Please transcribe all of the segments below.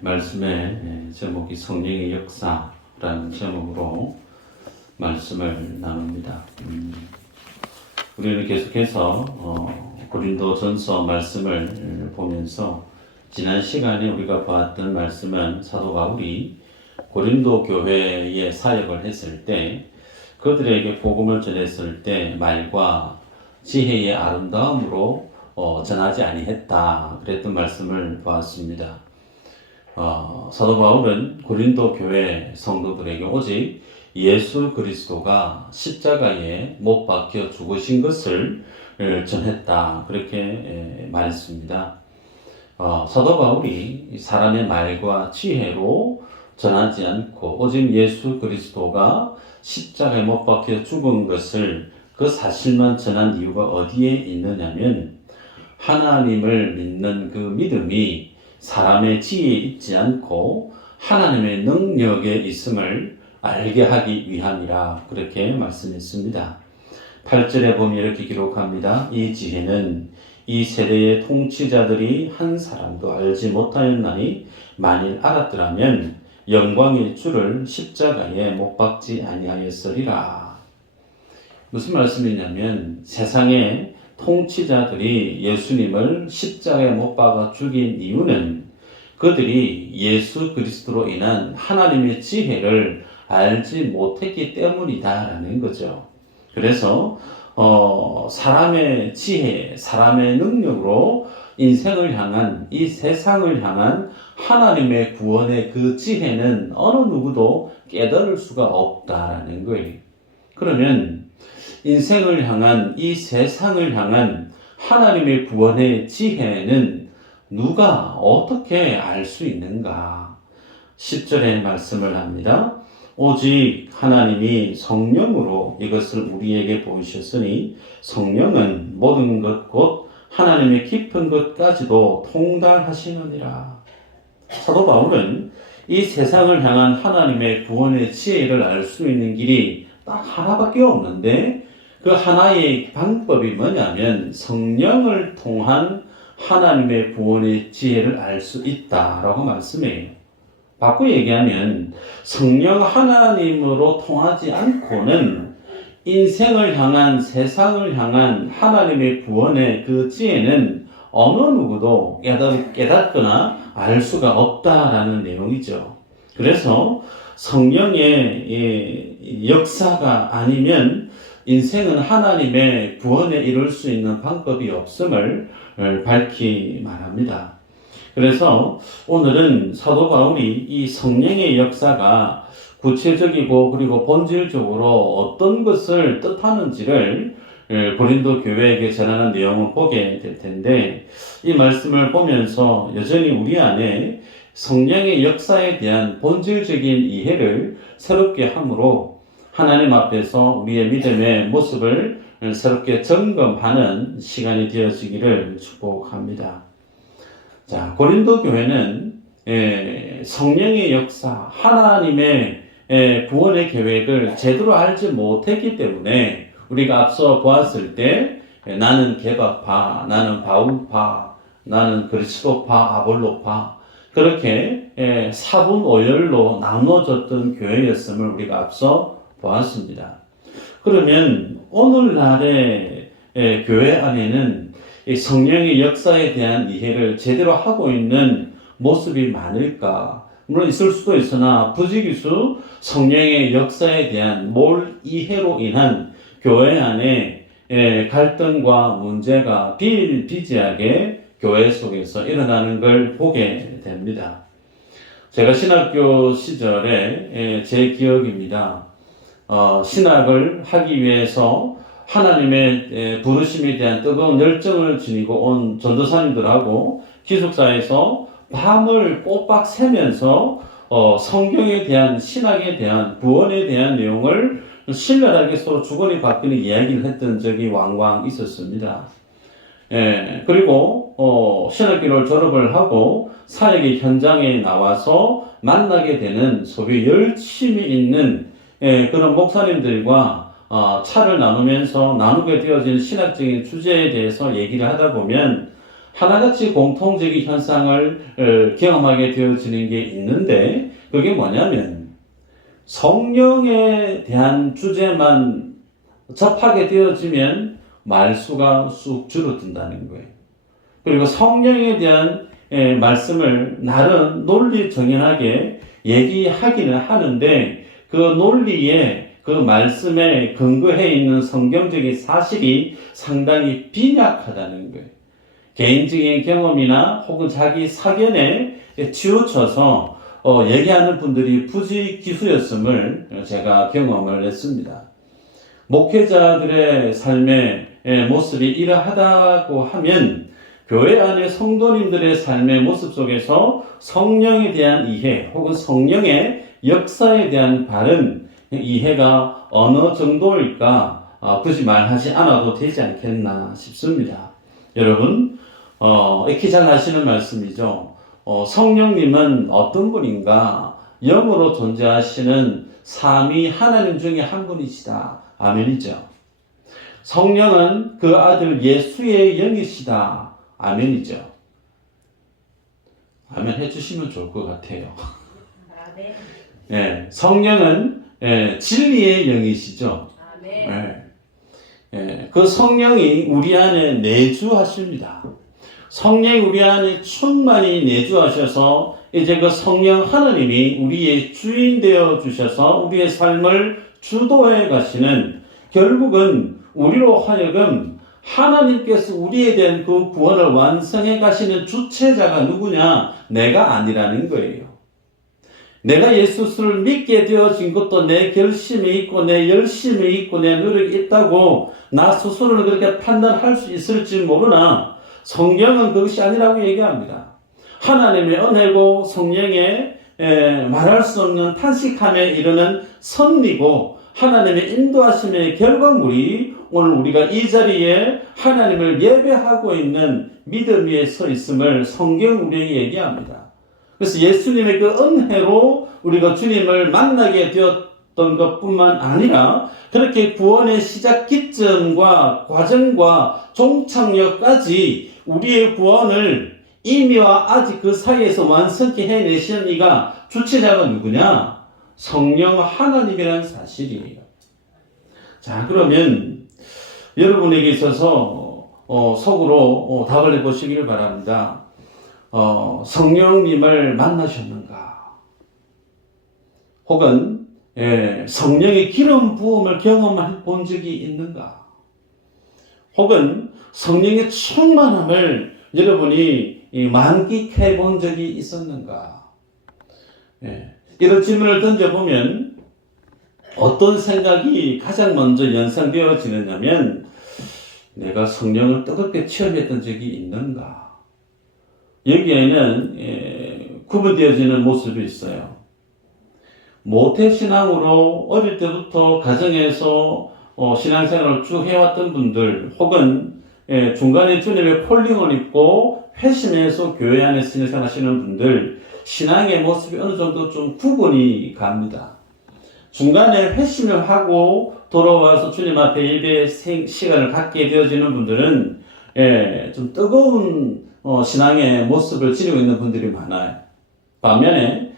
말씀의 제목이 성령의 역사라는 제목으로 말씀을 나눕니다. 우리는 계속해서 고린도전서 말씀을 보면서 지난 시간에 우리가 보았던 말씀은 사도 바울이 고린도 교회에 사역을 했을 때 그들에게 복음을 전했을 때 말과 지혜의 아름다움으로 전하지 아니했다 그랬던 말씀을 보았습니다. 사도 바울은 고린도 교회 성도들에게 오직 예수 그리스도가 십자가에 못 박혀 죽으신 것을 전했다 그렇게 말했습니다. 사도 바울이 사람의 말과 지혜로 전하지 않고 오직 예수 그리스도가 십자가에 못 박혀 죽은 것을 그 사실만 전한 이유가 어디에 있느냐면 하나님을 믿는 그 믿음이 사람의 지혜에 있지 않고 하나님의 능력에 있음을 알게 하기 위함이라 그렇게 말씀했습니다. 8절에 보면 이렇게 기록합니다. 이 지혜는 이 세대의 통치자들이 한 사람도 알지 못하였나니 만일 알았더라면 영광의 주를 십자가에 못 박지 아니하였으리라. 무슨 말씀이냐면 세상에 통치자들이 예수님을 십자가에 못 박아 죽인 이유는 그들이 예수 그리스도로 인한 하나님의 지혜를 알지 못했기 때문이다라는 거죠. 그래서 사람의 지혜, 사람의 능력으로 인생을 향한 이 세상을 향한 하나님의 구원의 그 지혜는 어느 누구도 깨달을 수가 없다라는 거예요. 그러면 인생을 향한 이 세상을 향한 하나님의 구원의 지혜는 누가 어떻게 알 수 있는가? 10절에 말씀을 합니다. 오직 하나님이 성령으로 이것을 우리에게 보이셨으니 성령은 모든 것 곧 하나님의 깊은 것까지도 통달하시느니라. 사도 바울은 이 세상을 향한 하나님의 구원의 지혜를 알 수 있는 길이 딱 하나밖에 없는데 그 하나의 방법이 뭐냐면 성령을 통한 하나님의 구원의 지혜를 알 수 있다라고 말씀해요. 바꾸어 얘기하면 성령 하나님으로 통하지 않고는 인생을 향한 세상을 향한 하나님의 구원의 그 지혜는 어느 누구도 깨닫거나 알 수가 없다라는 내용이죠. 그래서 성령의 역사가 아니면 인생은 하나님의 구원에 이룰 수 있는 방법이 없음을 밝히 말합니다. 그래서 오늘은 사도 바울이 이 성령의 역사가 구체적이고 그리고 본질적으로 어떤 것을 뜻하는지를 고린도 교회에게 전하는 내용을 보게 될 텐데 이 말씀을 보면서 여전히 우리 안에 성령의 역사에 대한 본질적인 이해를 새롭게 함으로 하나님 앞에서 우리의 믿음의 모습을 새롭게 점검하는 시간이 되어지기를 축복합니다. 자, 고린도 교회는 성령의 역사, 하나님의 구원의 계획을 제대로 알지 못했기 때문에 우리가 앞서 보았을 때 나는 개바파, 나는 바울파, 나는 그리스도파, 아볼로파 그렇게 사분오열로 나눠졌던 교회였음을 우리가 앞서 보았습니다. 그러면 오늘날의 교회 안에는 성령의 역사에 대한 이해를 제대로 하고 있는 모습이 많을까? 물론 있을 수도 있으나 부지기수 성령의 역사에 대한 몰 이해로 인한 교회 안에 갈등과 문제가 비일비재하게 교회 속에서 일어나는 걸 보게 됩니다. 제가 신학교 시절에 제 기억입니다. 신학을 하기 위해서 하나님의 부르심에 대한 뜨거운 열정을 지니고 온 전도사님들하고 기숙사에서 밤을 꼬박 새면서 성경에 대한 신학에 대한 구원에 대한 내용을 신랄하게 서로 주거니 받거니 이야기를 했던 적이 왕왕 있었습니다. 그리고 신학교를 졸업을 하고 사역의 현장에 나와서 만나게 되는 소위 열심히 있는 그런 목사님들과 차를 나누면서 나누게 되어진 신학적인 주제에 대해서 얘기를 하다 보면 하나같이 공통적인 현상을 경험하게 되어지는 게 있는데, 그게 뭐냐면 성령에 대한 주제만 접하게 되어지면 말수가 쑥 줄어든다는 거예요. 그리고 성령에 대한 말씀을 나름 논리 정연하게 얘기하기는 하는데, 그 논리에 그 말씀에 근거해 있는 성경적인 사실이 상당히 빈약하다는 거예요. 개인적인 경험이나 혹은 자기 사견에 치우쳐서 얘기하는 분들이 부지기수였음을 제가 경험을 했습니다. 목회자들의 삶의 모습이 이러하다고 하면 교회 안의 성도님들의 삶의 모습 속에서 성령에 대한 이해 혹은 성령의 역사에 대한 바른 이해가 어느 정도일까 굳이 말하지 않아도 되지 않겠나 싶습니다. 여러분, 익히 잘 아시는 말씀이죠. 성령님은 어떤 분인가? 영으로 존재하시는 삼위 하나님 중에 한 분이시다. 아멘이죠. 성령은 그 아들 예수의 영이시다. 아멘이죠. 아멘 해주시면 좋을 것 같아요. 아멘. 예, 성령은 진리의 영이시죠. 아멘. 그 성령이 우리 안에 내주하십니다. 성령이 우리 안에 충만히 내주하셔서 이제 그 성령 하나님이 우리의 주인 되어 주셔서 우리의 삶을 주도해 가시는, 결국은 우리로 하여금 하나님께서 우리에 대한 그 구원을 완성해 가시는 주체자가 누구냐? 내가 아니라는 거예요. 내가 예수를 믿게 되어진 것도 내 결심이 있고 내 열심이 있고 내 노력이 있다고 나 스스로를 그렇게 판단할 수 있을지 모르나 성경은 그것이 아니라고 얘기합니다. 하나님의 은혜고 성령의 말할 수 없는 탄식함에 이르는 섭리고 하나님의 인도하심의 결과물이 오늘 우리가 이 자리에 하나님을 예배하고 있는 믿음 위에 서 있음을 성경 우리에게 얘기합니다. 그래서 예수님의 그 은혜로 우리가 주님을 만나게 되었던 것뿐만 아니라 그렇게 구원의 시작 기점과 과정과 종착역까지 우리의 구원을 이미와 아직 그 사이에서 완성케 해내시는 이가 주체자가 누구냐? 성령 하나님이라는 사실이에요. 자, 그러면 여러분에게 있어서 속으로 답을 해보시기를 바랍니다. 성령님을 만나셨는가? 혹은 성령의 기름 부음을 경험해 본 적이 있는가? 혹은 성령의 충만함을 여러분이 만끽해 본 적이 있었는가? 이런 질문을 던져보면 어떤 생각이 가장 먼저 연상되어지느냐면 내가 성령을 뜨겁게 체험했던 적이 있는가? 여기에는 구분되어지는 모습이 있어요. 모태신앙으로 어릴 때부터 가정에서 신앙생활을 쭉 해왔던 분들, 혹은 중간에 주님의 콜링을 입고 회심해서 교회 안에 신앙생활 하시는 분들, 신앙의 모습이 어느 정도 좀 구분이 갑니다. 중간에 회심을 하고 돌아와서 주님 앞에 예배 시간을 갖게 되어지는 분들은 좀 뜨거운 신앙의 모습을 지니고 있는 분들이 많아요. 반면에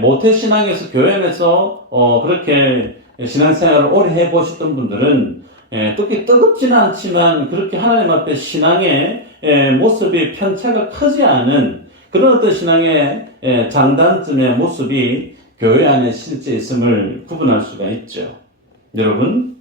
모태신앙에서 교회 안에서 그렇게 신앙생활을 오래 해보셨던 분들은 특히 뜨겁지는 않지만 그렇게 하나님 앞에 신앙의 모습이 편차가 크지 않은 그런 어떤 신앙의 장단점의 모습이 교회 안에 실제 있음을 구분할 수가 있죠. 여러분,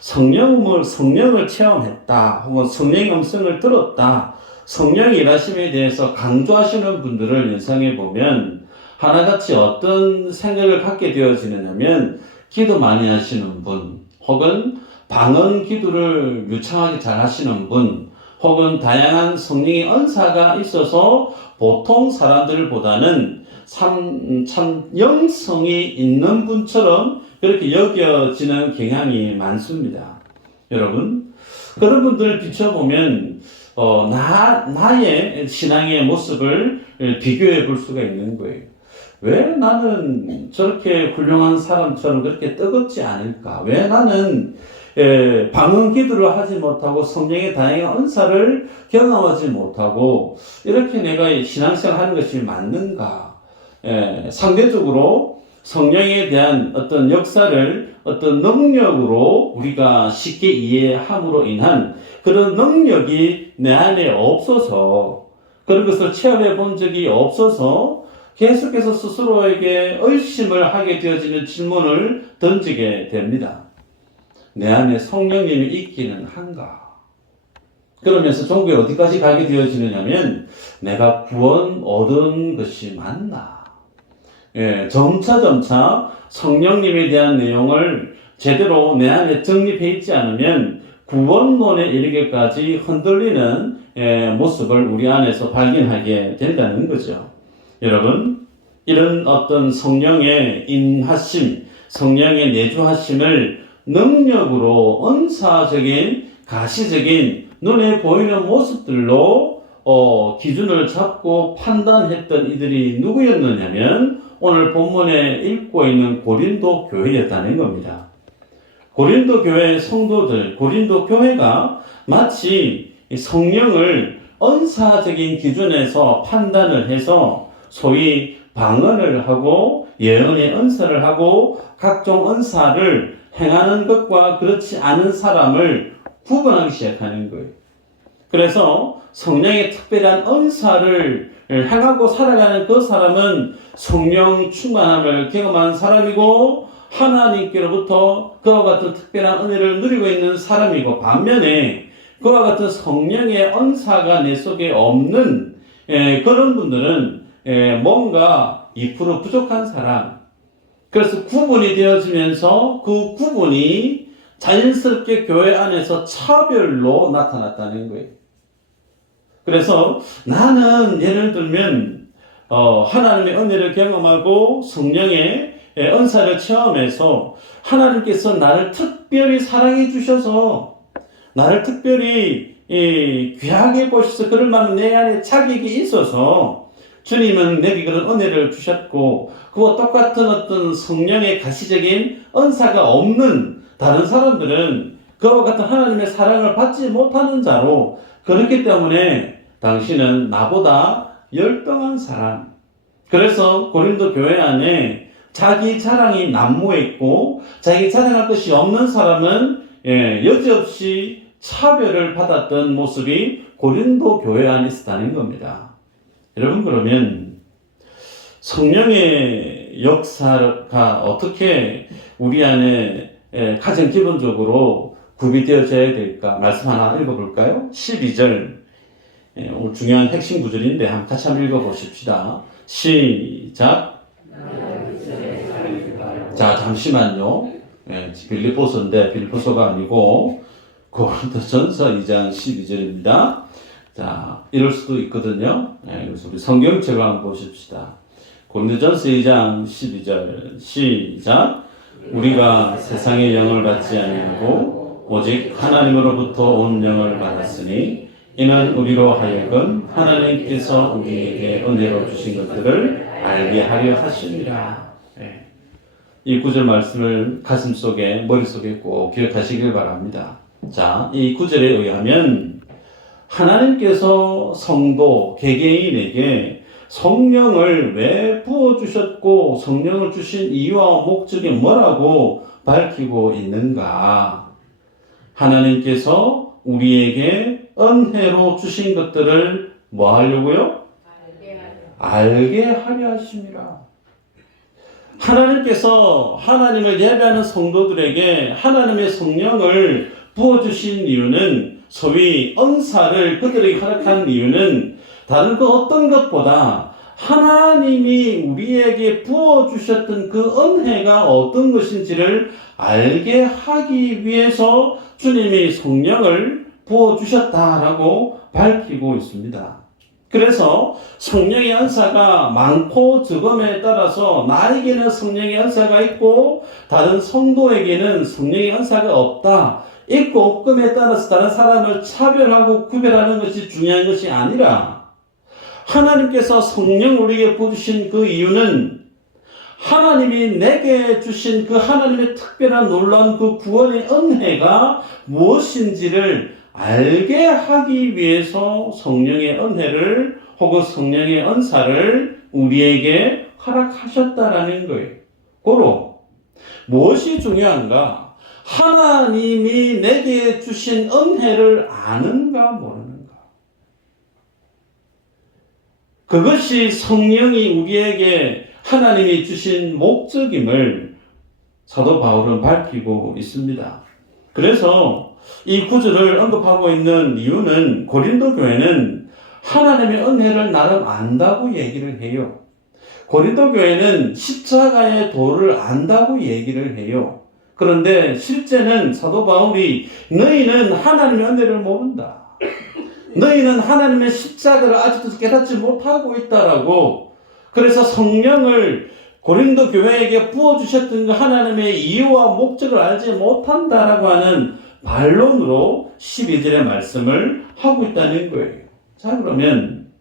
성령을 체험했다, 혹은 성령의 음성을 들었다, 성령의 일하심에 대해서 강조하시는 분들을 연상해 보면 하나같이 어떤 생각을 갖게 되어지느냐면 기도 많이 하시는 분, 혹은 방언 기도를 유창하게 잘 하시는 분, 혹은 다양한 성령의 은사가 있어서 보통 사람들보다는 참 영성이 있는 분처럼 그렇게 여겨지는 경향이 많습니다. 여러분, 그런 분들을 비춰보면 나의 신앙의 모습을 비교해 볼 수가 있는 거예요. 왜 나는 저렇게 훌륭한 사람처럼 그렇게 뜨겁지 않을까? 왜 나는 방언 기도를 하지 못하고 성령의 다양한 은사를 경험하지 못하고 이렇게 내가 신앙생활 하는 것이 맞는가? 상대적으로 성령에 대한 어떤 역사를 어떤 능력으로 우리가 쉽게 이해함으로 인한 그런 능력이 내 안에 없어서 그런 것을 체험해 본 적이 없어서 계속해서 스스로에게 의심을 하게 되어지는 질문을 던지게 됩니다. 내 안에 성령님이 있기는 한가? 그러면서 종교에 어디까지 가게 되어지느냐면 내가 구원 얻은 것이 맞나? 점차 성령님에 대한 내용을 제대로 내 안에 정립해 있지 않으면 구원론에 이르기까지 흔들리는 모습을 우리 안에서 발견하게 된다는 거죠. 여러분, 이런 어떤 성령의 인하심, 성령의 내주하심을 능력으로 은사적인, 가시적인 눈에 보이는 모습들로 기준을 잡고 판단했던 이들이 누구였느냐면 오늘 본문에 읽고 있는 고린도 교회였다는 겁니다. 고린도 교회 성도들, 고린도 교회가 마치 성령을 은사적인 기준에서 판단을 해서 소위 방언을 하고 예언의 은사를 하고 각종 은사를 행하는 것과 그렇지 않은 사람을 구분하기 시작하는 거예요. 그래서 성령의 특별한 은사를 행하고 살아가는 그 사람은 성령 충만함을 경험한 사람이고 하나님께로부터 그와 같은 특별한 은혜를 누리고 있는 사람이고 반면에 그와 같은 성령의 은사가 내 속에 없는 그런 분들은 뭔가 2% 부족한 사람. 그래서 구분이 되어지면서 그 구분이 자연스럽게 교회 안에서 차별로 나타났다는 거예요. 그래서 나는 예를 들면 하나님의 은혜를 경험하고 성령의 은사를 체험해서 하나님께서 나를 특별히 사랑해 주셔서 나를 특별히 귀하게 보셔서 그럴 만한 내 안에 자격이 있어서 주님은 내게 그런 은혜를 주셨고 그와 똑같은 어떤 성령의 가시적인 은사가 없는 다른 사람들은 그와 같은 하나님의 사랑을 받지 못하는 자로 그렇기 때문에 당신은 나보다 열등한 사람. 그래서 고린도 교회 안에 자기 자랑이 난무했고 자기 자랑할 것이 없는 사람은 여지없이 차별을 받았던 모습이 고린도 교회 안에 있었다는 겁니다. 여러분 그러면 성령의 역사가 어떻게 우리 안에 가장 기본적으로 구비되어져야 될까? 말씀 하나 읽어볼까요? 12절 오늘 중요한 핵심 구절인데 같이 한번 읽어보십시다. 시작. 자 잠시만요. 빌립보서인데 빌립보서가 아니고 고린도전서 2장 12절입니다. 자 이럴 수도 있거든요. 그래서 우리 성경책을 한번 보십시다. 고린도전서 2장 12절 시작. 우리가 세상의 영을 받지 아니하고 오직 하나님으로부터 온 영을 받았으니 이는 우리로 하여금 하나님께서 우리에게 은혜로 주신 것들을 알게 하려 하심이라. 이 구절 말씀을 가슴속에 머릿속에 꼭 기억하시길 바랍니다. 자, 이 구절에 의하면 하나님께서 성도 개개인에게 성령을 왜 부어주셨고 성령을 주신 이유와 목적이 뭐라고 밝히고 있는가? 하나님께서 우리에게 은혜로 주신 것들을 뭐 하려고요? 알게 하려 하심이라. 하나님께서 하나님을 예배하는 성도들에게 하나님의 성령을 부어주신 이유는 소위 은사를 그들에게 허락한 이유는 다른 그 어떤 것보다 하나님이 우리에게 부어주셨던 그 은혜가 어떤 것인지를 알게 하기 위해서 주님이 성령을 부어주셨다라고 밝히고 있습니다. 그래서 성령의 은사가 많고 적음에 따라서 나에게는 성령의 은사가 있고 다른 성도에게는 성령의 은사가 없다. 있고 없음에 따라서 다른 사람을 차별하고 구별하는 것이 중요한 것이 아니라 하나님께서 성령을 우리에게 부어주신 그 이유는 하나님이 내게 주신 그 하나님의 특별한 놀라운 그 구원의 은혜가 무엇인지를 알게 하기 위해서 성령의 은혜를 혹은 성령의 은사를 우리에게 허락하셨다라는 거예요. 고로 무엇이 중요한가? 하나님이 내게 주신 은혜를 아는가 모르는가? 그것이 성령이 우리에게 하나님이 주신 목적임을 사도 바울은 밝히고 있습니다. 그래서 이 구절을 언급하고 있는 이유는 고린도 교회는 하나님의 은혜를 나름 안다고 얘기를 해요. 고린도 교회는 십자가의 도를 안다고 얘기를 해요. 그런데 실제는 사도 바울이 너희는 하나님의 은혜를 모른다. 너희는 하나님의 십자가를 아직도 깨닫지 못하고 있다라고. 그래서 성령을 고린도 교회에게 부어주셨던 그 하나님의 이유와 목적을 알지 못한다라고 하는 반론으로 12절의 말씀을 하고 있다는 거예요. 자, 그러면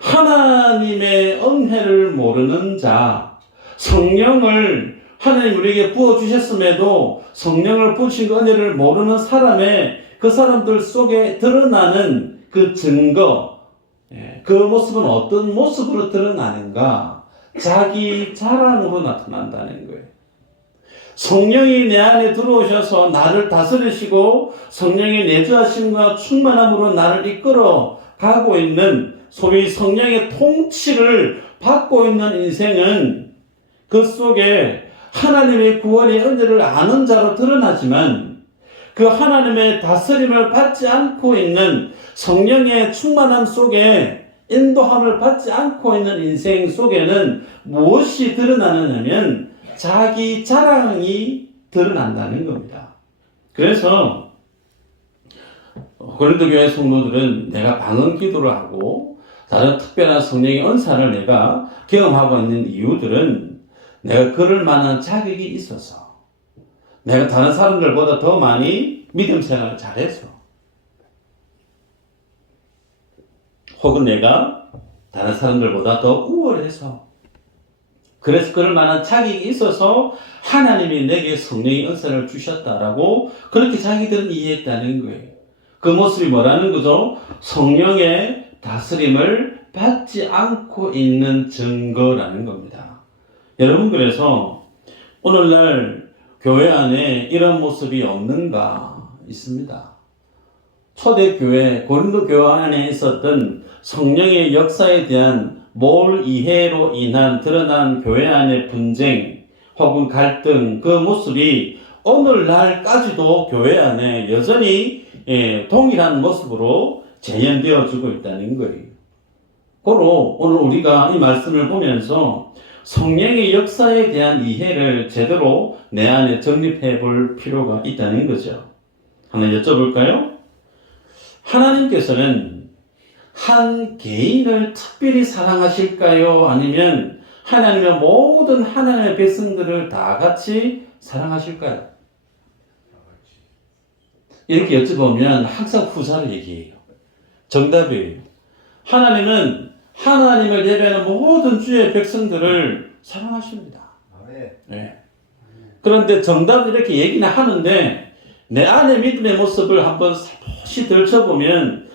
하나님의 은혜를 모르는 자, 성령을 하나님 우리에게 부어주셨음에도 성령을 부으신 그 은혜를 모르는 사람의 그 사람들 속에 드러나는 그 증거, 그 모습은 어떤 모습으로 드러나는가? 자기 자랑으로 나타난다는 거예요. 성령이 내 안에 들어오셔서 나를 다스리시고 성령의 내주하심과 충만함으로 나를 이끌어 가고 있는 소위 성령의 통치를 받고 있는 인생은 그 속에 하나님의 구원의 은혜를 아는 자로 드러나지만 그 하나님의 다스림을 받지 않고 있는 성령의 충만함 속에 인도함을 받지 않고 있는 인생 속에는 무엇이 드러나느냐면 자기 자랑이 드러난다는 겁니다. 그래서 고린도 교회 성도들은 내가 방언 기도를 하고 다른 특별한 성령의 은사를 내가 경험하고 있는 이유들은 내가 그럴 만한 자격이 있어서 내가 다른 사람들보다 더 많이 믿음 생활을 잘해서 혹은 내가 다른 사람들보다 더 우월해서 그래서 그럴 만한 자격이 있어서 하나님이 내게 성령의 은사를 주셨다라고 그렇게 자기들은 이해했다는 거예요. 그 모습이 뭐라는 거죠? 성령의 다스림을 받지 않고 있는 증거라는 겁니다. 여러분, 그래서 오늘날 교회 안에 이런 모습이 없는가 있습니다. 초대교회, 고린도 교회 안에 있었던 성령의 역사에 대한 몰 이해로 인한 드러난 교회 안의 분쟁 혹은 갈등, 그 모습이 오늘날까지도 교회 안에 여전히 동일한 모습으로 재현되어지고 있다는 거예요. 고로 오늘 우리가 이 말씀을 보면서 성령의 역사에 대한 이해를 제대로 내 안에 정립해 볼 필요가 있다는 거죠. 하나 여쭤볼까요? 하나님께서는 한 개인을 특별히 사랑하실까요? 아니면 하나님의 모든 하나님의 백성들을 다 같이 사랑하실까요? 이렇게 여쭤보면 항상 후자를 얘기해요. 정답이에요. 하나님은 하나님을 예배하는 모든 주의 백성들을 사랑하십니다. 네. 그런데 정답을 이렇게 얘기는 하는데 내 안의 믿음의 모습을 한번 살포시 들춰보면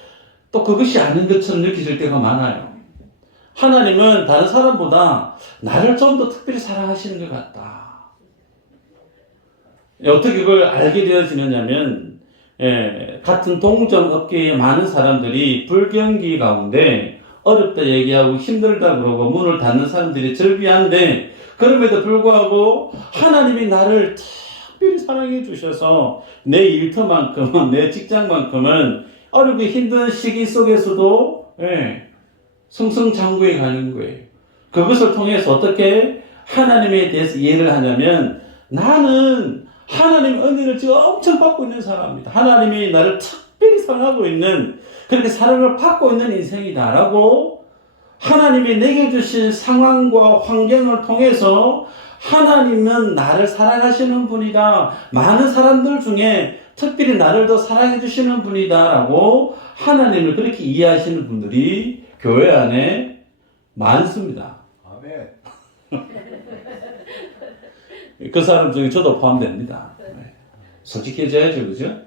또 그것이 아닌 것처럼 느껴질 때가 많아요. 하나님은 다른 사람보다 나를 좀 더 특별히 사랑하시는 것 같다. 어떻게 그걸 알게 되어지느냐면 같은 동정업계의 많은 사람들이 불경기 가운데 어렵다 얘기하고 힘들다 그러고 문을 닫는 사람들이 절비한데 그럼에도 불구하고 하나님이 나를 특별히 사랑해 주셔서 내 일터만큼은 내 직장만큼은 어렵고 힘든 시기 속에서도 승승장구해 가는 거예요. 그것을 통해서 어떻게 하나님에 대해서 이해를 하냐면 나는 하나님의 은혜를 지금 엄청 받고 있는 사람입니다. 하나님이 나를 특별히 사랑하고 있는 그렇게 사랑을 받고 있는 인생이다라고 하나님이 내게 주신 상황과 환경을 통해서 하나님은 나를 사랑하시는 분이다. 많은 사람들 중에 특별히 나를 더 사랑해 주시는 분이다라고 하나님을 그렇게 이해하시는 분들이 교회 안에 많습니다. 아멘. 그 사람 중에 저도 포함됩니다. 솔직해져야죠, 그죠?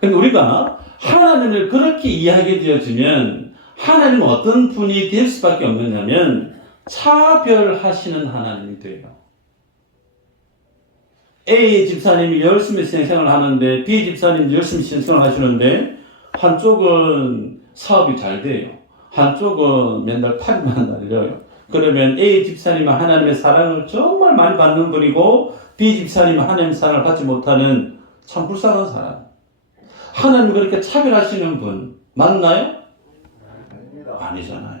근데 우리가 하나님을 그렇게 이해하게 되어지면 하나님은 어떤 분이 될 수밖에 없느냐면 차별하시는 하나님이 돼요. A 집사님이 열심히 생생을 하는데 B 집사님이 열심히 생생을 하시는데 한쪽은 사업이 잘 돼요. 한쪽은 맨날 팔만 날려요. 그러면 A 집사님은 하나님의 사랑을 정말 많이 받는 분이고 B 집사님은 하나님의 사랑을 받지 못하는 참 불쌍한 사람. 하나님 그렇게 차별하시는 분 맞나요? 아니잖아요.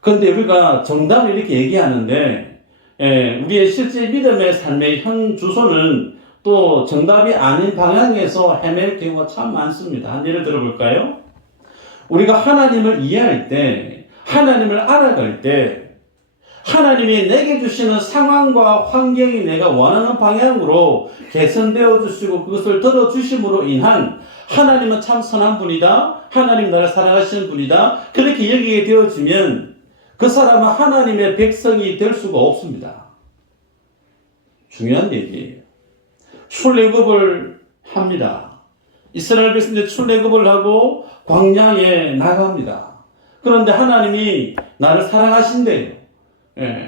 그런데 우리가 정답을 이렇게 얘기하는데 우리의 실제 믿음의 삶의 현 주소는 또 정답이 아닌 방향에서 헤맬 경우가 참 많습니다. 한 예를 들어볼까요? 우리가 하나님을 이해할 때, 하나님을 알아갈 때, 하나님이 내게 주시는 상황과 환경이 내가 원하는 방향으로 개선되어 주시고 그것을 들어주심으로 인한 하나님은 참 선한 분이다. 하나님 나를 사랑하시는 분이다. 그렇게 여기게 되어지면 그 사람은 하나님의 백성이 될 수가 없습니다. 중요한 얘기예요. 출애굽을 합니다. 이스라엘 백성들이 출애굽을 하고 광야에 나갑니다. 그런데 하나님이 나를 사랑하신대요.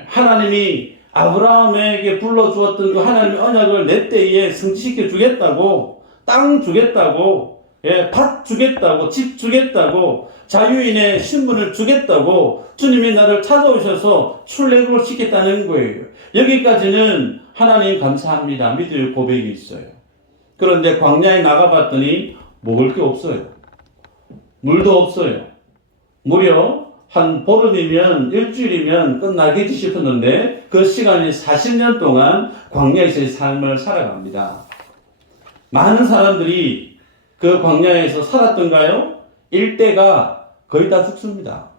하나님이 아브라함에게 불러주었던 그 하나님의 언약을 내 때에 성취시켜 주겠다고, 땅 주겠다고, 밭 주겠다고, 집 주겠다고, 자유인의 신분을 주겠다고 주님이 나를 찾아오셔서 출애굽을 시켰다는 거예요. 여기까지는 하나님 감사합니다. 믿음의 고백이 있어요. 그런데 광야에 나가봤더니 먹을 게 없어요. 물도 없어요. 무려 한 보름이면 일주일이면 끝나겠지 싶었는데 그 시간이 40년 동안 광야에서의 삶을 살아갑니다. 많은 사람들이 그 광야에서 살았던가요? 일대가 거의 다 죽습니다.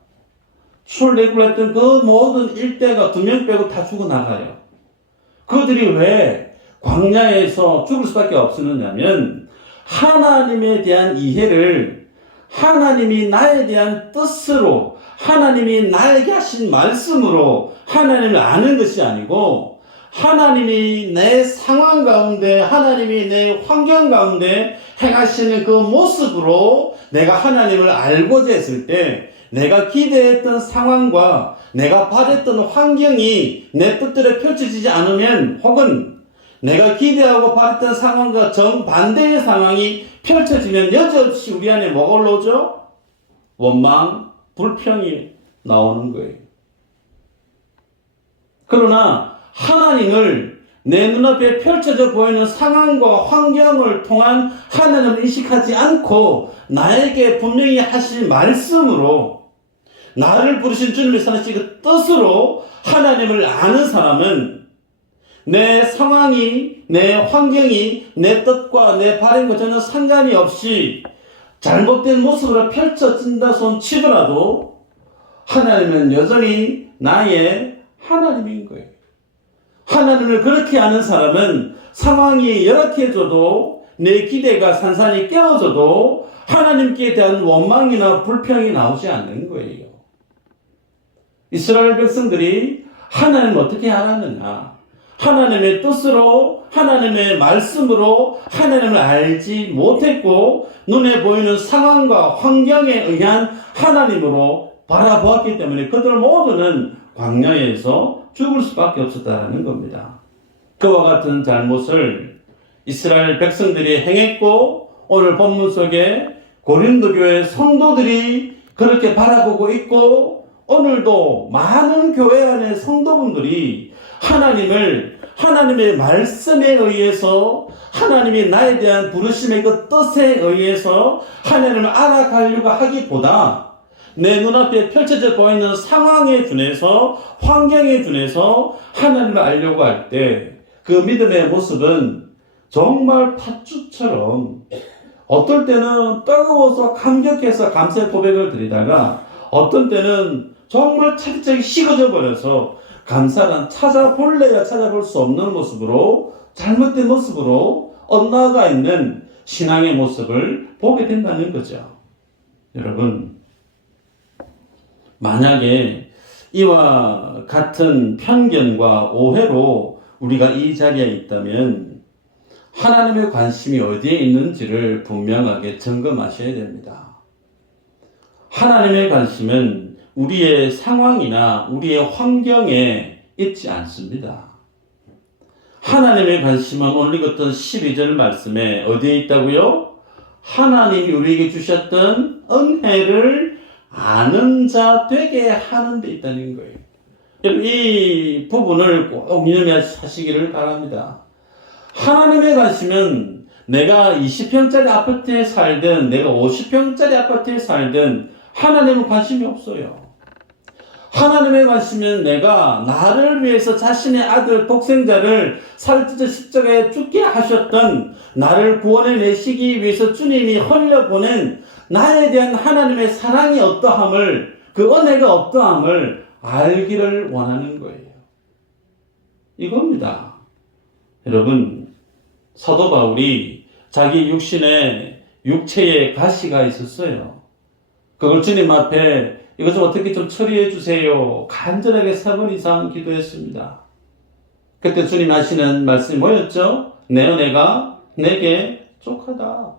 출애굽을 했던 그 모든 일대가 2명 빼고 다 죽어나가요. 그들이 왜 광야에서 죽을 수밖에 없었느냐면 하나님에 대한 이해를 하나님이 나에 대한 뜻으로 하나님이 나에게 하신 말씀으로 하나님을 아는 것이 아니고 하나님이 내 상황 가운데 하나님이 내 환경 가운데 행하시는 그 모습으로 내가 하나님을 알고자 했을 때 내가 기대했던 상황과 내가 바랬던 환경이 내 뜻대로 펼쳐지지 않으면 혹은 내가 기대하고 바랬던 상황과 정반대의 상황이 펼쳐지면 여지없이 우리 안에 뭐가 올라오죠? 원망, 불평이 나오는 거예요. 그러나 하나님을 내 눈앞에 펼쳐져 보이는 상황과 환경을 통한 하나님을 인식하지 않고 나에게 분명히 하신 말씀으로 나를 부르신 주님의 선하신 그 뜻으로 하나님을 아는 사람은 내 상황이, 내 환경이, 내 뜻과 내 바람과 전혀 상관이 없이 잘못된 모습으로 펼쳐진다 손 치더라도 하나님은 여전히 나의 하나님인 거예요. 하나님을 그렇게 아는 사람은 상황이 열악해져도 내 기대가 산산이 깨어져도 하나님께 대한 원망이나 불평이 나오지 않는 거예요. 이스라엘 백성들이 하나님을 어떻게 알았느냐? 하나님의 뜻으로 하나님의 말씀으로 하나님을 알지 못했고 눈에 보이는 상황과 환경에 의한 하나님으로 바라보았기 때문에 그들 모두는 광야에서 죽을 수밖에 없었다는 겁니다. 그와 같은 잘못을 이스라엘 백성들이 행했고 오늘 본문 속에 고린도 교회 성도들이 그렇게 바라보고 있고 오늘도 많은 교회 안의 성도분들이 하나님을 하나님의 말씀에 의해서 하나님이 나에 대한 부르심의 그 뜻에 의해서 하나님을 알아가려고 하기보다 내 눈앞에 펼쳐져 보이는 상황에 준해서 환경에 준해서 하나님을 알려고 할 때 그 믿음의 모습은 정말 팥죽처럼 어떨 때는 뜨거워서 감격해서 감사의 고백을 드리다가 어떤 때는 정말 차디차디 식어져 버려서 감사는 찾아볼래야 찾아볼 수 없는 모습으로 잘못된 모습으로 엇나가 있는 신앙의 모습을 보게 된다는 거죠. 여러분 만약에 이와 같은 편견과 오해로 우리가 이 자리에 있다면 하나님의 관심이 어디에 있는지를 분명하게 점검하셔야 됩니다. 하나님의 관심은 우리의 상황이나 우리의 환경에 있지 않습니다. 하나님의 관심은 오늘 읽었던 12절 말씀에 어디에 있다고요? 하나님이 우리에게 주셨던 은혜를 아는 자 되게 하는 데 있다는 거예요. 여러분, 이 부분을 꼭 유념하시기를 바랍니다. 하나님의 관심은 내가 20평짜리 아파트에 살든 내가 50평짜리 아파트에 살든 하나님은 관심이 없어요. 하나님의 관심은 내가 나를 위해서 자신의 아들 독생자를 살찌져 십자가에 죽게 하셨던 나를 구원해 내시기 위해서 주님이 흘려보낸 나에 대한 하나님의 사랑이 어떠함을, 그 은혜가 어떠함을 알기를 원하는 거예요. 이겁니다. 여러분, 사도 바울이 자기 육체에 가시가 있었어요. 그걸 주님 앞에 이것 좀 어떻게 좀 처리해 주세요. 간절하게 3번 이상 기도했습니다. 그때 주님 하시는 말씀이 뭐였죠? 내 은혜가 내게 족하다.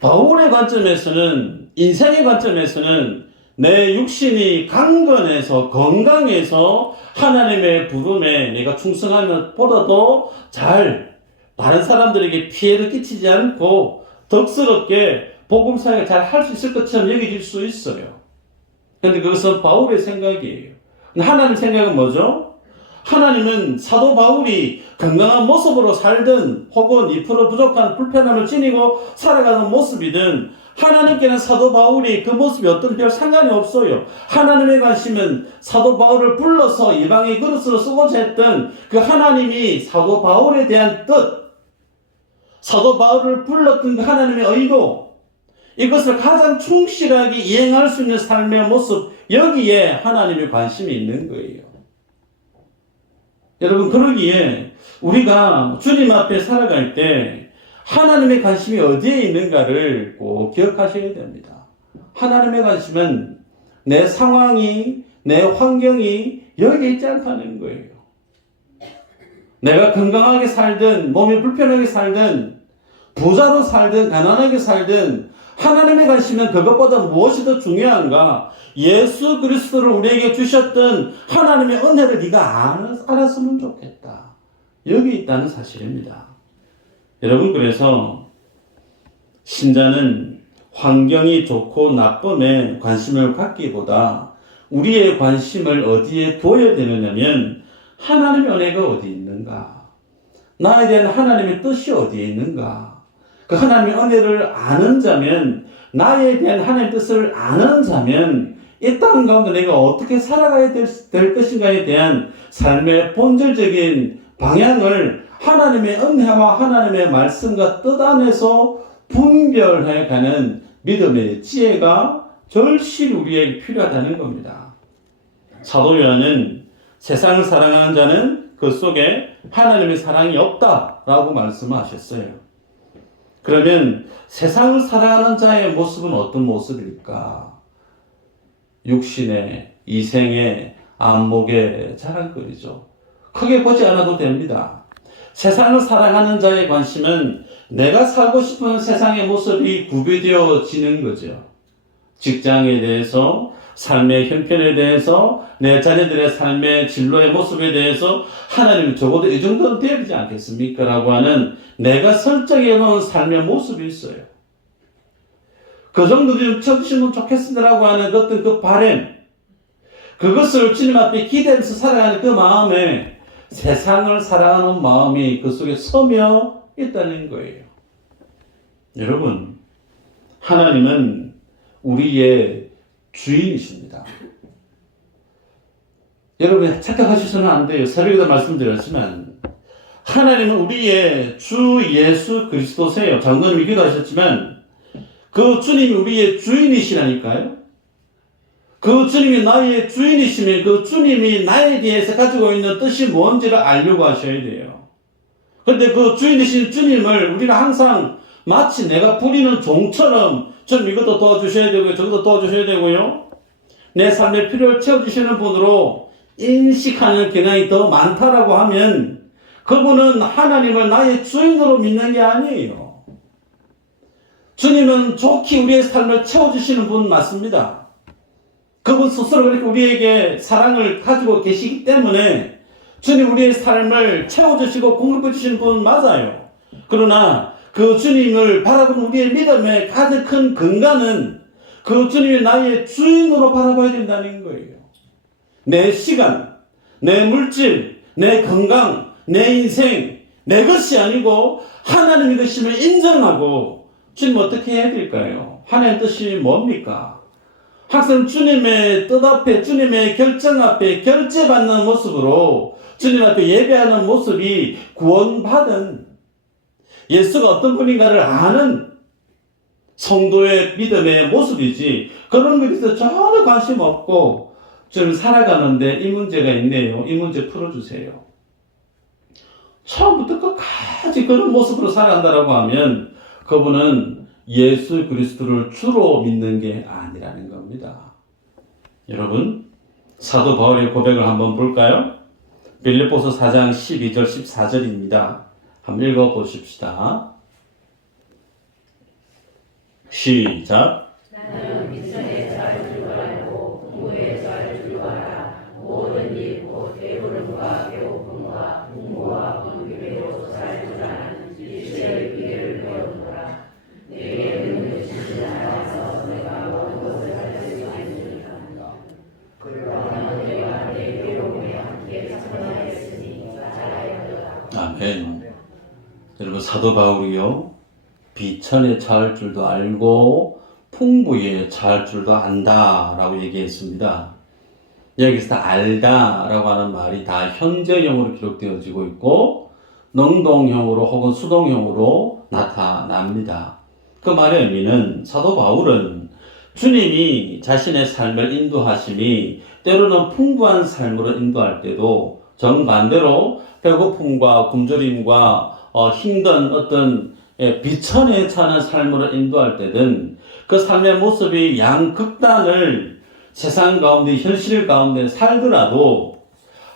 바울의 관점에서는, 인생의 관점에서는 내 육신이 강건해서 건강해서 하나님의 부름에 내가 충성하면 보다도 잘 다른 사람들에게 피해를 끼치지 않고 덕스럽게 복음 사역을 잘 할 수 있을 것처럼 여겨질 수 있어요. 그런데 그것은 바울의 생각이에요. 하나님 생각은 뭐죠? 하나님은 사도 바울이 건강한 모습으로 살든 혹은 2% 부족한 불편함을 지니고 살아가는 모습이든 하나님께는 사도 바울이 그 모습이 어떤 별 상관이 없어요. 하나님의 관심은 사도 바울을 불러서 이방의 그릇으로 쓰고자 했던 그 하나님이 사도 바울에 대한 뜻, 사도 바울을 불렀던 그 하나님의 의도, 이것을 가장 충실하게 이행할 수 있는 삶의 모습, 여기에 하나님의 관심이 있는 거예요. 여러분, 그러기에 우리가 주님 앞에 살아갈 때 하나님의 관심이 어디에 있는가를 꼭 기억하셔야 됩니다. 하나님의 관심은 내 상황이, 내 환경이 여기에 있지 않다는 거예요. 내가 건강하게 살든 몸이 불편하게 살든 부자로 살든 가난하게 살든 하나님의 관심은 그것보다 무엇이 더 중요한가? 예수 그리스도를 우리에게 주셨던 하나님의 은혜를 네가 알았으면 좋겠다. 여기 있다는 사실입니다. 여러분, 그래서 신자는 환경이 좋고 나쁨에 관심을 갖기보다 우리의 관심을 어디에 두어야 되느냐면 하나님의 은혜가 어디 있는가? 나에 대한 하나님의 뜻이 어디에 있는가? 그 하나님의 은혜를 아는 자면, 나에 대한 하나님의 뜻을 아는 자면 이 땅 가운데 내가 어떻게 살아가야 될 것인가에 대한 삶의 본질적인 방향을 하나님의 은혜와 하나님의 말씀과 뜻 안에서 분별해가는 믿음의 지혜가 절실히 우리에게 필요하다는 겁니다. 사도 요한은 세상을 사랑하는 자는 그 속에 하나님의 사랑이 없다라고 말씀하셨어요. 그러면 세상을 사랑하는 자의 모습은 어떤 모습일까? 육신의, 이생의, 안목의 자랑거리죠. 크게 보지 않아도 됩니다. 세상을 사랑하는 자의 관심은 내가 살고 싶은 세상의 모습이 구비되어지는 거죠. 직장에 대해서, 삶의 형편에 대해서, 내 자녀들의 삶의 진로의 모습에 대해서 하나님이 적어도 이 정도는 되어야 되지 않겠습니까? 라고 하는 내가 설정해 놓은 삶의 모습이 있어요. 그 정도 좀 쳐주시면 좋겠습니다라고 하는 어떤 그 바람, 그것을 주님 앞에 기대하면서 살아가는 그 마음에 세상을 사랑하는 마음이 그 속에 서며 있다는 거예요. 여러분, 하나님은 우리의 주인이십니다. 여러분, 착각하셔서는 안 돼요. 새벽에도 말씀드렸지만 하나님은 우리의 주 예수 그리스도세요. 장로님이 기도하셨지만 그 주님이 우리의 주인이시라니까요. 그 주님이 나의 주인이시면 그 주님이 나에 대해서 가지고 있는 뜻이 뭔지를 알려고 하셔야 돼요. 그런데 그 주인이신 주님을 우리는 항상 마치 내가 부리는 종처럼 좀 이것도 도와주셔야 되고요, 저것도 도와주셔야 되고요, 내 삶의 필요를 채워주시는 분으로 인식하는 경향이 더 많다라고 하면 그분은 하나님을 나의 주인으로 믿는 게 아니에요. 주님은 좋게 우리의 삶을 채워주시는 분 맞습니다. 그분 스스로 그렇게 우리에게 사랑을 가지고 계시기 때문에 주님 우리의 삶을 채워주시고 공급해주시는 분 맞아요. 그러나 그 주님을 바라보는 우리의 믿음의 가장 큰 근간은 그 주님이 나의 주인으로 바라봐야 된다는 거예요. 내 시간, 내 물질, 내 건강, 내 인생, 내 것이 아니고 하나님의 것임을 인정하고 주님 어떻게 해야 될까요? 하나님의 뜻이 뭡니까? 항상 주님의 뜻 앞에, 주님의 결정 앞에 결제받는 모습으로 주님 앞에 예배하는 모습이 구원받은 예수가 어떤 분인가를 아는 성도의 믿음의 모습이지 그런 것에 대해서 전혀 관심 없고 좀 살아가는데 이 문제가 있네요. 이 문제 풀어주세요. 처음부터 끝까지 그런 모습으로 살아간다라고 하면 그분은 예수 그리스도를 주로 믿는 게 아니라는 겁니다. 여러분 사도 바울의 고백을 한번 볼까요? 빌립보서 4장 12절 14절입니다. 한번 읽어보십시다. 시작. 나는 미천에 잘 줄 알고 공부에 잘 줄 알아. 모든 일 곧 배부름과 배고픔과 공부와 공기로 잘 줄 아는 지혜의 비결을 배우노라. 내게 능력 주신 하나님께서 내가 모든 것을 할 수 있으리라. 그러나 내가 내 배움에 함께 참여하였으니 잘하였도다. 아멘. 여러분 사도 바울이요 비천에 처할 줄도 알고 풍부에 처할 줄도 안다라고 얘기했습니다. 여기서 알다라고 하는 말이 다 현재형으로 기록되어지고 있고 능동형으로 혹은 수동형으로 나타납니다. 그 말의 의미는 사도 바울은 주님이 자신의 삶을 인도하심이 때로는 풍부한 삶으로 인도할 때도 정반대로 배고픔과 굶주림과 힘든 어떤 비천에 처하는 삶으로 인도할 때든 그 삶의 모습이 양극단을 세상 가운데 현실 가운데 살더라도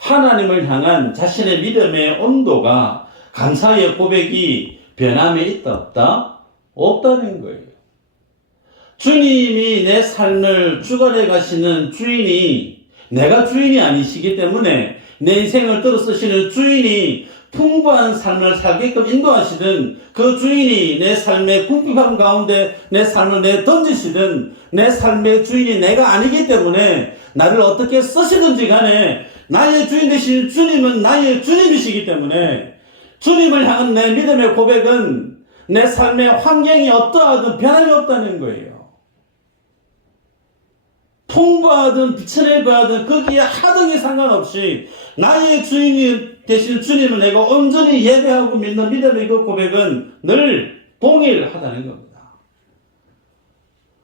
하나님을 향한 자신의 믿음의 온도가 감사의 고백이 변함에 있다 없다? 없다는 거예요. 주님이 내 삶을 주관해 가시는 주인이 내가 주인이 아니시기 때문에 내 인생을 들어 쓰시는 주인이 풍부한 삶을 살게끔 인도하시든 그 주인이 내 삶의 궁핍함 가운데 내 삶을 내던지시든 내 삶의 주인이 내가 아니기 때문에 나를 어떻게 쓰시든지 간에 나의 주인 되신 주님은 나의 주님이시기 때문에 주님을 향한 내 믿음의 고백은 내 삶의 환경이 어떠하든 변함이 없다는 거예요. 풍부하든 비천에 거하든 거기에 하등이 상관없이 나의 주인이 되신 주님을 내가 온전히 예배하고 믿는 믿음의 그 고백은 늘 동일하다는 겁니다.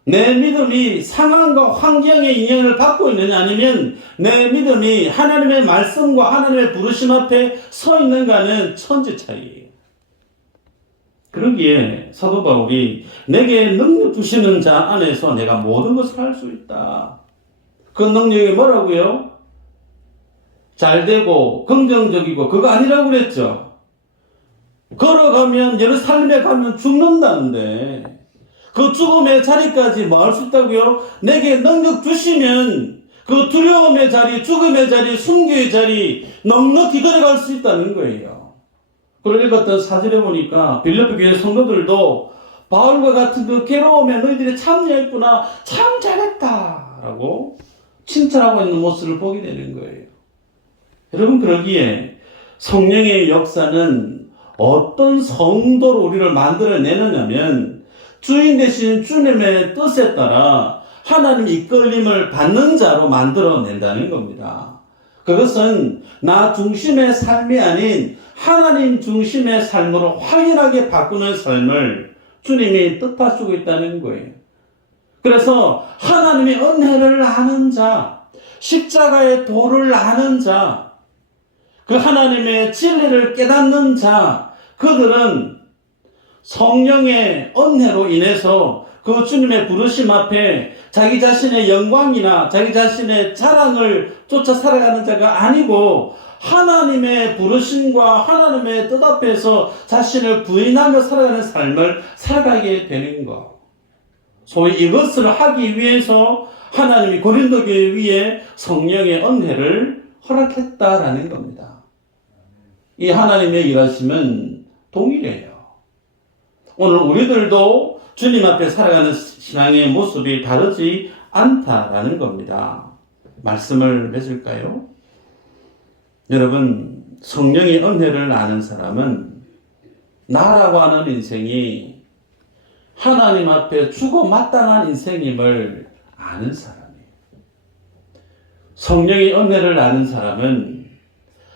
내 믿음이 상황과 환경의 영향을 받고 있느냐 아니면 내 믿음이 하나님의 말씀과 하나님의 부르심 앞에 서 있는가는 천지 차이예요. 그러기에 사도 바울이 내게 능력 주시는 자 안에서 내가 모든 것을 할 수 있다. 그 능력이 뭐라고요? 잘되고 긍정적이고 그거 아니라고 그랬죠. 걸어가면 예루살렘에 가면 죽는다는데 그 죽음의 자리까지 뭐 할 수 있다고요? 내게 능력 주시면 그 두려움의 자리, 죽음의 자리, 순교의 자리 넉넉히 걸어갈 수 있다는 거예요. 그걸 읽었던 사절에 보니까 빌립보 교회 성도들도 바울과 같은 그 괴로움에 너희들이 참여했구나, 참 잘했다 라고 칭찬하고 있는 모습을 보게 되는 거예요. 여러분 그러기에 성령의 역사는 어떤 성도로 우리를 만들어내느냐면 주인 되신 주님의 뜻에 따라 하나님 이끌림을 받는 자로 만들어낸다는 겁니다. 그것은 나 중심의 삶이 아닌 하나님 중심의 삶으로 확연하게 바꾸는 삶을 주님이 뜻하시고 있다는 거예요. 그래서 하나님의 은혜를 아는 자, 십자가의 도를 아는 자, 그 하나님의 진리를 깨닫는 자, 그들은 성령의 은혜로 인해서 그 주님의 부르심 앞에 자기 자신의 영광이나 자기 자신의 자랑을 쫓아 살아가는 자가 아니고 하나님의 부르심과 하나님의 뜻 앞에서 자신을 부인하며 살아가는 삶을 살아가게 되는 것. 소위 이것을 하기 위해서 하나님이 고린도 교회 위에 성령의 은혜를 허락했다라는 겁니다. 이 하나님의 일하심은 동일해요. 오늘 우리들도 주님 앞에 살아가는 신앙의 모습이 다르지 않다라는 겁니다. 말씀을 맺을까요? 여러분, 성령의 은혜를 아는 사람은 나라고 하는 인생이 하나님 앞에 죽어 마땅한 인생임을 아는 사람이에요. 성령의 은혜를 아는 사람은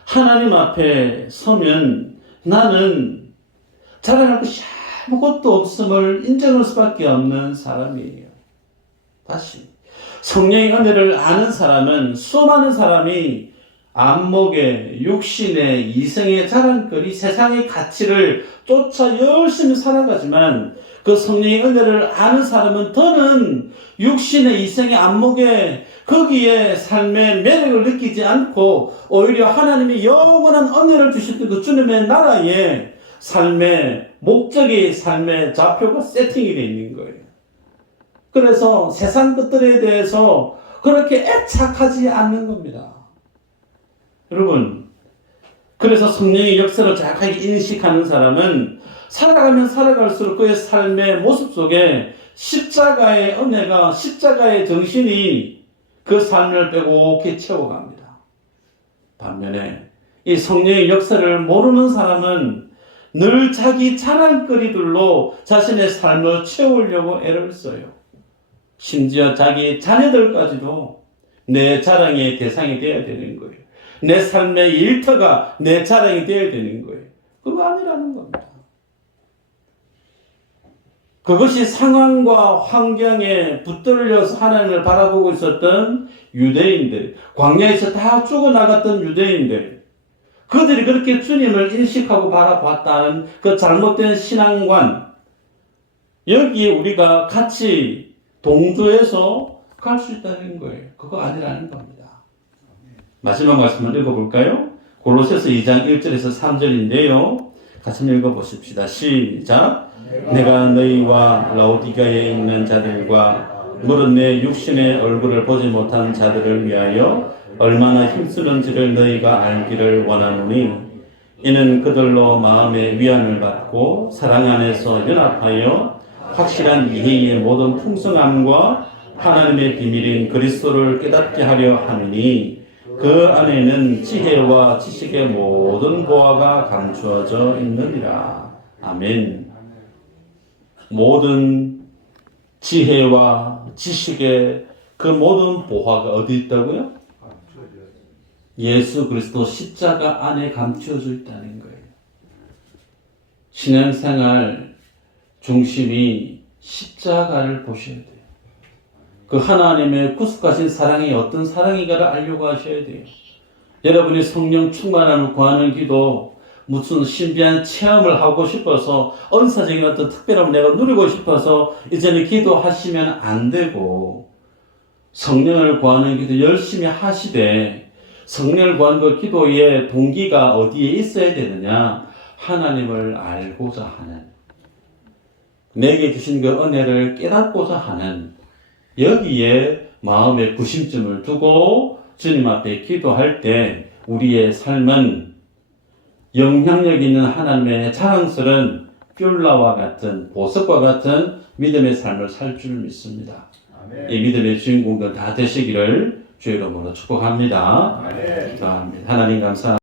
하나님 앞에 서면 나는 자랑할 것이 아무것도 없음을 인정할 수밖에 없는 사람이에요. 다시, 성령의 은혜를 아는 사람은 수많은 사람이 안목의, 육신의, 이성의 자랑거리, 세상의 가치를 쫓아 열심히 살아가지만 그 성령의 은혜를 아는 사람은 더는 육신의, 이성의, 안목의 거기에 삶의 매력을 느끼지 않고 오히려 하나님이 영원한 은혜를 주셨던 그 주님의 나라에 삶의 목적이, 삶의 좌표가 세팅이 되어 있는 거예요. 그래서 세상 것들에 대해서 그렇게 애착하지 않는 겁니다. 여러분, 그래서 성령의 역사를 정확하게 인식하는 사람은 살아가면 살아갈수록 그의 삶의 모습 속에 십자가의 은혜가, 십자가의 정신이 그 삶을 빼곡히 채워갑니다. 반면에 이 성령의 역사를 모르는 사람은 늘 자기 자랑거리들로 자신의 삶을 채우려고 애를 써요. 심지어 자기 자녀들까지도 내 자랑의 대상이 되어야 되는 거예요. 내 삶의 일터가 내 자랑이 되어야 되는 거예요. 그거 아니라는 겁니다. 그것이 상황과 환경에 붙들려서 하나님을 바라보고 있었던 유대인들, 광야에서 다 죽어나갔던 유대인들, 그들이 그렇게 주님을 인식하고 바라봤다는 그 잘못된 신앙관, 여기에 우리가 같이 동조해서 갈 수 있다는 거예요. 그거 아니라는 겁니다. 마지막 말씀을 읽어볼까요? 골로새서 2장 1절에서 3절인데요. 같이 읽어보십시다. 시작. 내가 너희와 라오디가에 있는 자들과 물은 내 육신의 얼굴을 보지 못한 자들을 위하여 얼마나 힘쓰는지를 너희가 알기를 원하노니 이는 그들로 마음의 위안을 받고 사랑 안에서 연합하여 확실한 이해의 모든 풍성함과 하나님의 비밀인 그리스도를 깨닫게 하려 함이니 그 안에는 지혜와 지식의 모든 보화가 감추어져 있느니라. 아멘. 모든 지혜와 지식의 그 모든 보화가 어디 있다고요? 예수 그리스도 십자가 안에 감추어져 있다는 거예요. 신앙생활 중심이 십자가를 보셔야 돼요. 그 하나님의 구속하신 사랑이 어떤 사랑인가를 알려고 하셔야 돼요. 여러분이 성령 충만함을 구하는 기도, 무슨 신비한 체험을 하고 싶어서 은사적인 어떤 특별함을 내가 누리고 싶어서 이제는 기도하시면 안 되고, 성령을 구하는 기도 열심히 하시되 성령을 구하는 그 기도의 동기가 어디에 있어야 되느냐? 하나님을 알고자 하는, 내게 주신 그 은혜를 깨닫고자 하는, 여기에 마음의 구심점을 두고 주님 앞에 기도할 때 우리의 삶은 영향력 있는 하나님의 자랑스러운 뷸라와 같은, 보석과 같은 믿음의 삶을 살 줄 믿습니다. 아멘. 이 믿음의 주인공들 다 되시기를 주의 이름으로 축복합니다. 기도합니다. 하나님 감사합니다.